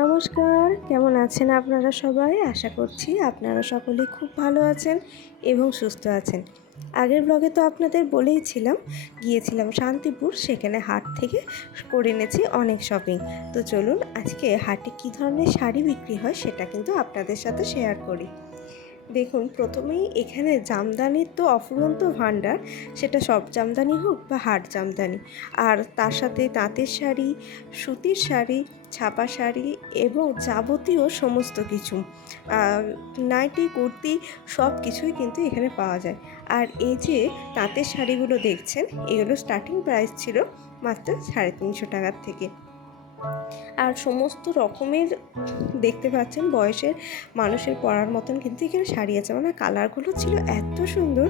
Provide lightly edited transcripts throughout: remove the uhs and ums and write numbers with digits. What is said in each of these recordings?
নমস্কার, কেমন আছেন আপনারা সবাই? আশা করছি আপনারা সকলে খুব ভালো আছেন এবং সুস্থ আছেন। আগের ব্লগে তো আপনাদের বলেইছিলাম, গিয়েছিলাম শান্তিপুর, সেখানে হাট থেকে করে এনেছি অনেক শপিং। তো চলুন আজকে হাটে কী ধরনের শাড়ি বিক্রি হয় সেটা কিন্তু আপনাদের সাথে শেয়ার করি। দেখুন, প্রথমেই এখানে জামদানির তো অফুরন্ত ভাণ্ডার, সেটা সব জামদানি হোক বা হাট জামদানি, আর তার সাথে তাঁতের শাড়ি, সুতির শাড়ি, ছাপা শাড়ি এবং যাবতীয় সমস্ত কিছু, নাইটি, কুর্তি, সব কিছুই কিন্তু এখানে পাওয়া যায়। আর এই যে তাঁতের শাড়িগুলো দেখছেন, এগুলো স্টার্টিং প্রাইস ছিল মাত্র 350 টাকার থেকে। আর সমস্ত রকমের দেখতে পাচ্ছেন বয়সের মানুষের পরার মতন কিন্তু এখানে শাড়ি আছে, মানে কালারগুলো ছিল এত সুন্দর।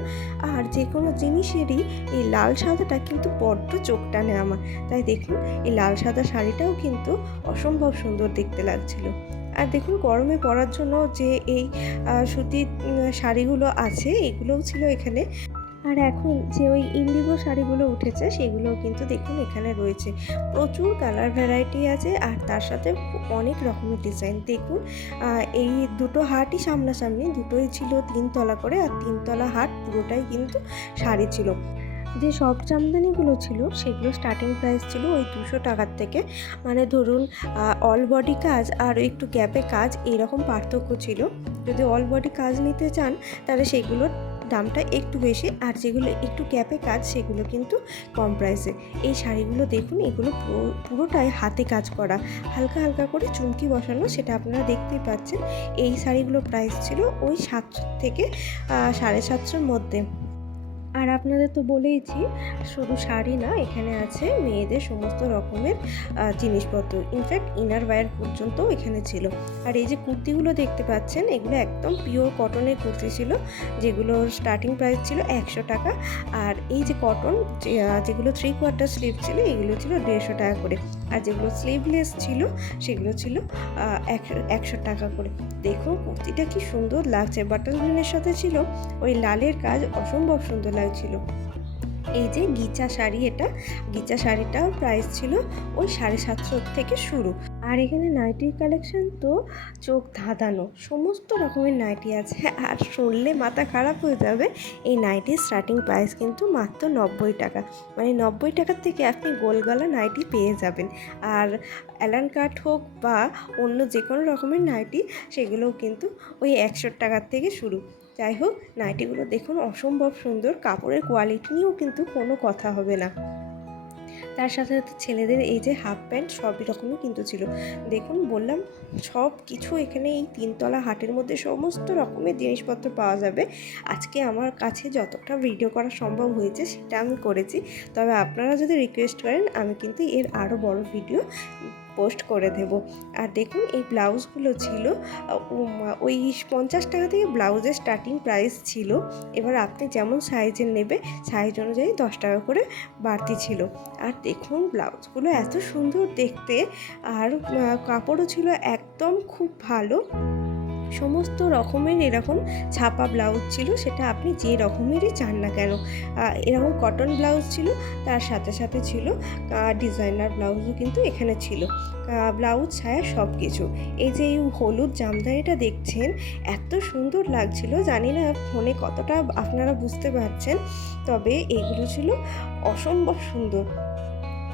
আর যে কোনো জিনিসেরই এই লাল সাদাটা কিন্তু বড্ড চোখ টানে আমার, তাই দেখুন এই লাল সাদা শাড়িটাও কিন্তু অসম্ভব সুন্দর দেখতে লাগছিল। আর দেখুন, গরমে পরার জন্য যে এই সুতির শাড়িগুলো আছে, এগুলোও ছিল এখানে। আর এখন যে ওই ইন্ডিগো শাড়িগুলো উঠেছে, সেগুলোও কিন্তু দেখুন এখানে রয়েছে। প্রচুর কালার ভ্যারাইটি আছে, আর তার সাথে অনেক রকমের ডিজাইন। দেখুন, এই দুটো হাটই সামনাসামনি, দুটোই ছিল 3 তলা করে, আর 3 তলা হাট পুরোটাই কিন্তু শাড়ি ছিল। যে সব জামদানিগুলো ছিল সেগুলো স্টার্টিং প্রাইস ছিল ওই 200 টাকার থেকে, মানে ধরুন অল বডি কাজ আর একটু গ্যাপে কাজ, এরকম পার্থক্য ছিল। যদি অল বডি কাজ নিতে চান তাহলে সেগুলোর দামটা একটু বেশি, আর যেগুলো একটু গ্যাপে কাজ সেগুলো কিন্তু কম প্রাইসে। এই শাড়িগুলো দেখুন, এগুলো পুরোটাই হাতে কাজ করা, হালকা হালকা করে চুমকি বসানো, সেটা আপনারা দেখতেই পাচ্ছেন। এই শাড়িগুলো প্রাইস ছিল ওই 700 থেকে 750-র মধ্যে। আর আপনাদের তো বলেইছি, শুধু শাড়ি না, এখানে আছে মেয়েদের সমস্ত রকমের জিনিসপত্র, ইনফ্যাক্ট ইনার ওয়্যার পর্যন্তও এখানে ছিল। আর এই যে কুর্তিগুলো দেখতে পাচ্ছেন, এগুলো একদম পিওর কটনের কুর্তি ছিল, যেগুলো স্টার্টিং প্রাইস ছিল 100 টাকা। আর এই যে কটন, যেগুলো 3/4 স্লিভ ছিল, এগুলো ছিল 150 টাকা করে। আর যেগুলো স্লিভলেস ছিল সেগুলো ছিল 100 টাকা করে। দেখুন কুর্তিটা কি সুন্দর লাগছে, বাটন গ্রিনের সাথে ছিল ওই লালের কাজ, অসম্ভব সুন্দর লাগছিল। এই যে গিচা শাড়ি, এটা গিচা শাড়িটাও প্রাইস ছিল ওই 750 থেকে শুরু। আর এখানে নাইটির কালেকশন তো চোখ ধাঁধানো, সমস্ত রকমের নাইটি আছে। আর শুনলে মাথা খারাপ হয়ে যাবে, এই নাইটির স্টার্টিং প্রাইস কিন্তু মাত্র 90 টাকা, মানে 90 টাকার থেকে আপনি গোলগলা নাইটি পেয়ে যাবেন। আর অ্যালান কাট হোক বা অন্য যে কোনো রকমের নাইটি, সেগুলোও কিন্তু ওই 100 টাকার থেকে শুরু। যাই হোক, নাইটিগুলো দেখুন অসম্ভব সুন্দর, কাপড়ের কোয়ালিটি নিয়েও কিন্তু কোনো কথা হবে না। তার সাথে সাথে ছেলেদের এই যে হাফ প্যান্ট, সবই রকমই কিন্তু ছিল। দেখুন, বললাম সব কিছু এখানে এই 3 তলা হাটের মধ্যে সমস্ত রকমের জিনিসপত্র পাওয়া যাবে। আজকে আমার কাছে যতটা ভিডিও করা সম্ভব হয়েছে সেটা আমি করেছি, তবে আপনারা যদি রিকোয়েস্ট করেন আমি কিন্তু এর আরও বড় ভিডিও পোস্ট করে দেব। আর দেখুন এই ব্লাউজগুলো ছিল ওই 50 টাকা থেকে ব্লাউজের স্টার্টিং প্রাইস ছিল। এবার আপনি যেমন সাইজের নেবে, সাইজ অনুযায়ী 10 টাকা করে বাড়তি ছিল। আর দেখুন ব্লাউজগুলো এত সুন্দর দেখতে, আর কাপড়ও ছিল একদম খুব ভালো। সমস্ত রকমের এরকম ছাপা ব্লাউজ ছিল, সেটা আপনি যে রকমেরই চান না কেন। এরকম কটন ব্লাউজ ছিল, তার সাথে সাথে ছিল ডিজাইনার ব্লাউজও কিন্তু এখানে ছিল, ব্লাউজ ছায়া সব কিছু। এই যে এই হলুদ জামদানিটা দেখছেন, এত সুন্দর লাগছিল, জানি না ফোনে কতটা আপনারা বুঝতে পারছেন, তবে এইগুলো ছিল অসম্ভব সুন্দর।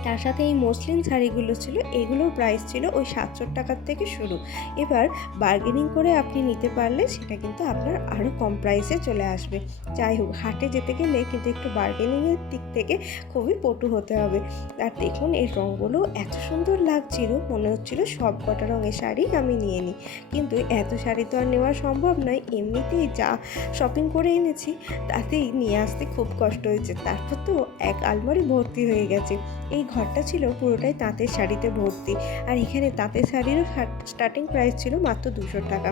তার সাথে এই মসলিন শাড়িগুলো ছিল, এগুলোর প্রাইস ছিল ওই 700 টাকার থেকে শুরু। এবার বার্গেনিং করে আপনি নিতে পারলে সেটা কিন্তু আপনার আরও কম প্রাইসে চলে আসবে। যাই হোক, হাটে যেতে গেলে কিন্তু একটু বার্গেনিংয়ের দিক থেকে খুবই পটু হতে হবে। আর দেখুন এই রঙগুলো এত সুন্দর লাগছিল, মনে হচ্ছিল সব কটা রঙের শাড়ি আমি নিয়ে নিই, কিন্তু এত শাড়ি তো আর নেওয়া সম্ভব নয়। এমনিতেই যা শপিং করে এনেছি তাতেই নিয়ে আসতে খুব কষ্ট হয়েছে, তারপর তো এক আলমারি ভর্তি হয়ে গেছে। এই ঘরটা ছিল পুরোটাই তাঁতের শাড়িতে ভর্তি, আর এখানে তাঁতের শাড়িরও স্টার্টিং প্রাইস ছিল মাত্র 200 টাকা।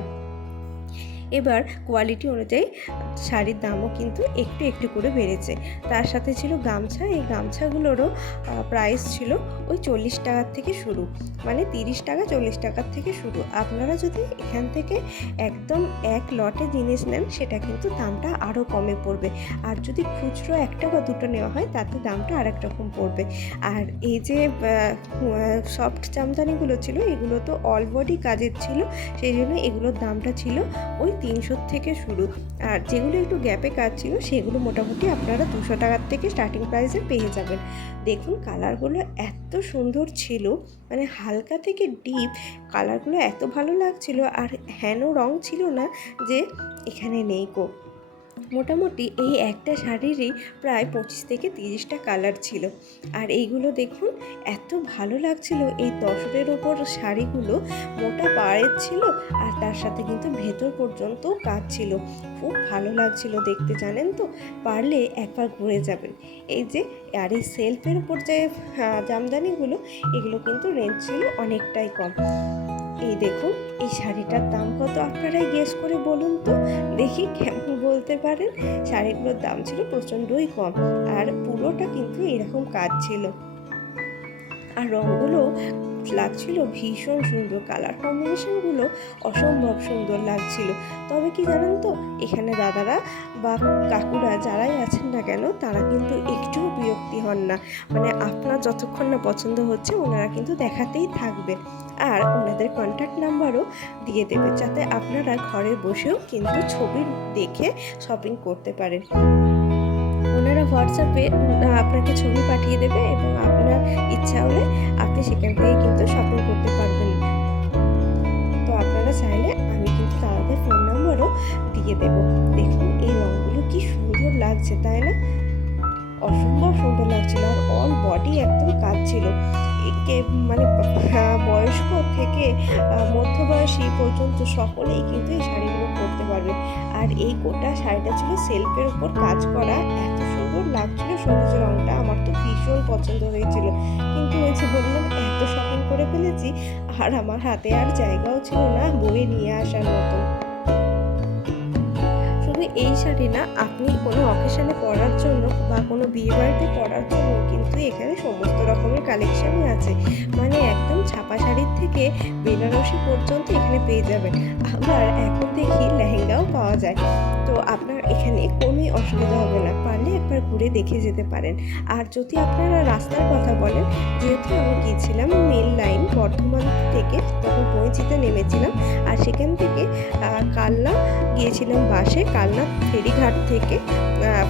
এবার কোয়ালিটি অনুযায়ী শাড়ির দামও কিন্তু একটু একটু করে বেড়েছে। তার সাথে ছিল গামছা, এই গামছাগুলোরও প্রাইস ছিল ওই 40 টাকার থেকে শুরু, মানে 30 টাকা 40 টাকার থেকে শুরু। আপনারা যদি এখান থেকে একদম এক লটে জিনিস নেন সেটা কিন্তু দামটা আরও কমে পড়বে, আর যদি খুচরো একটা বা দুটো নেওয়া হয় তাতে দামটা আরেক রকম পড়বে। আর এই যে সফট জামদানিগুলো ছিল এগুলো তো অল বডি কাজের ছিল, সেই জন্য এগুলোর দামটা ছিল ওই 300 থেকে শুরু। আর যেগুলো একটু গ্যাপে কাজ ছিল সেগুলো মোটামুটি আপনারা 200 টাকার থেকে স্টার্টিং প্রাইসে পেয়ে যাবেন। দেখুন কালারগুলো এত সুন্দর ছিল, মানে হালকা থেকে ডিপ কালারগুলো এত ভালো লাগছিল, আর হেন রং ছিল না যে এখানে নেই গো। মোটামুটি এই একটা শাড়িরই প্রায় 25 থেকে 30টা কালার ছিল। আর এইগুলো দেখুন এত ভালো লাগছিল, এই তসরের ওপর শাড়িগুলো মোটা পাড়ের ছিল, আর তার সাথে কিন্তু ভেতর পর্যন্ত কাজ ছিল, খুব ভালো লাগছিল দেখতে। জানেন তো, পারলে একবার ঘুরে যাবেন। এই যে আর এই সেলফের উপর যে জামদানিগুলো, এগুলো কিন্তু রেঞ্জ ছিল অনেকটাই কম। এই দেখুন এই শাড়িটার দাম কত আপনারাই গেস করে বলুন তো, দেখি কেমন বলতে পারেন। শাড়িগুলোর দাম ছিল প্রচণ্ডই কম, আর পুরোটা কিন্তু এরকম কাজ ছিল, আর রঙগুলো লাগছিল ভীষণ সুন্দর, কালার কম্বিনেশনগুলো অসম্ভব সুন্দর লাগছিল। তবে কি জানেন তো, এখানে দাদারা বা কাকুরা যারাই আছেন না কেন তারা কিন্তু একটুও বিরক্তি হন না, মানে আপনার যতক্ষণ না পছন্দ হচ্ছে ওনারা কিন্তু দেখাতেই থাকবে, আর ওনাদের কন্ট্যাক্ট নাম্বারও দিয়ে দেবে যাতে আপনারা ঘরে বসেও কিন্তু ছবি দেখে শপিং করতে পারেন। ওনারা হোয়াটসঅ্যাপে আপনাকে ছবি পাঠিয়ে দেবে এবং আপনার ইচ্ছা হলে আপনি সেখান থেকে কিন্তু শপিং করতে পারবেন। তো আপনারা চাইলে আমি কিন্তু তাদের ফোন নাম্বারও দিয়ে দেবো। দেখুন এই রঙগুলো কি সুন্দর লাগছে, তাই না? অসম্ভব সুন্দর লাগছিল, আর অল বডি একদম কাজ ছিল। একে মানে বয়স্ক থেকে মধ্যবয়সী পর্যন্ত সকলেই কিন্তু এই শাড়িগুলো পরতে পারবে। আর এই গোটা শাড়িটা ছিল সেলফের উপর কাজ করা, এত সুন্দর লাগছিল সবুজ রঙটা, আমার তো ভীষণ পছন্দ হয়েছিল। কিন্তু ওই যে বললাম এত শপিং করে ফেলেছি, আর আমার হাতে আর জায়গাও ছিল না বয়ে নিয়ে আসার মতো। শুধু এই শাড়ি না, আপনি কোনো অকেশনে পরার জন্য বা কোনো বিয়ে বাড়িতে পরার জন্য কিন্তু এখানে সমস্ত রকমের কালেকশনই আছে, মানে একদম ছাপা শাড়ির থেকে বেনারসি পর্যন্ত এখানে পেয়ে যাবেন। আবার এখন দেখি লেহেঙ্গাও পাওয়া যায়। তো আপনার এখানে কোনোই অসুবিধা হবে না, পারলে একবার ঘুরে দেখে যেতে পারেন। আর যদি আপনারা রাস্তার কথা বলেন, যেহেতু আমি গিয়েছিলাম মেল লাইন বর্ধমান থেকে, তখন পৌঁছিতে নেমেছিলাম, আর সেখান থেকে কালনা গিয়েছিলাম বাসে। কালনা ফেরিঘাট থেকে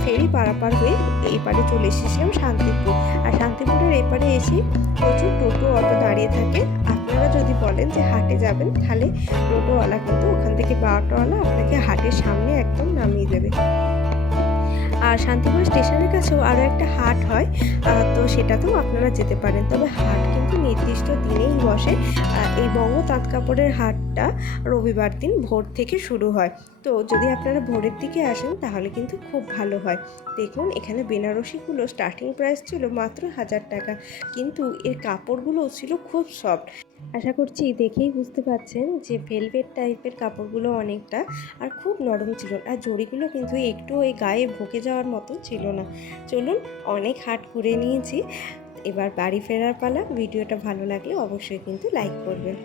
ফেরি পারাপার হয়ে এই পারে চলে এসেছিলাম শান্তিপুর। আর শান্তিপুরের এপারে এসে প্রচুর টোটো অটো দাঁড়িয়ে থাকে। আপনারা যদি বলেন যে হাটে যাবেন, তাহলে টোটোওয়ালা কিন্তু ওখান থেকে বা অটোওয়ালা আপনাকে হাটের সামনে একদম নামিয়ে দেবে। আর শান্তিপুর স্টেশনের কাছেও আরও একটা হাট হয়, তো সেটাতেও আপনারা যেতে পারেন। তবে হাট কিন্তু নির্দিষ্ট দিনেই বসে। এই বঙ্গ তাঁত কাপড়ের হাটটা রবিবার দিন ভোর থেকে শুরু হয়। তো যদি আপনারা ভোরের দিকে আসেন তাহলে কিন্তু খুব ভালো হয়। দেখুন এখানে বেনারসিগুলো স্টার্টিং প্রাইস ছিল মাত্র 1000 টাকা, কিন্তু এর কাপড়গুলোও ছিল খুব সফট। আশা করছি দেখেই বুঝতে পারছেন যে ভেলভেট টাইপের কাপড়গুলো অনেকটা, আর খুব নরম ছিল, আর জড়িগুলো কিন্তু একটু ওই গায়ে ভোঁকে যাওয়ার মতো ছিল না। চলুন, অনেক হাট ঘুরে নিয়েছি, এবার বাড়ি ফেরার পালা। ভিডিওটা ভালো লাগলে অবশ্যই কিন্তু লাইক করবেন।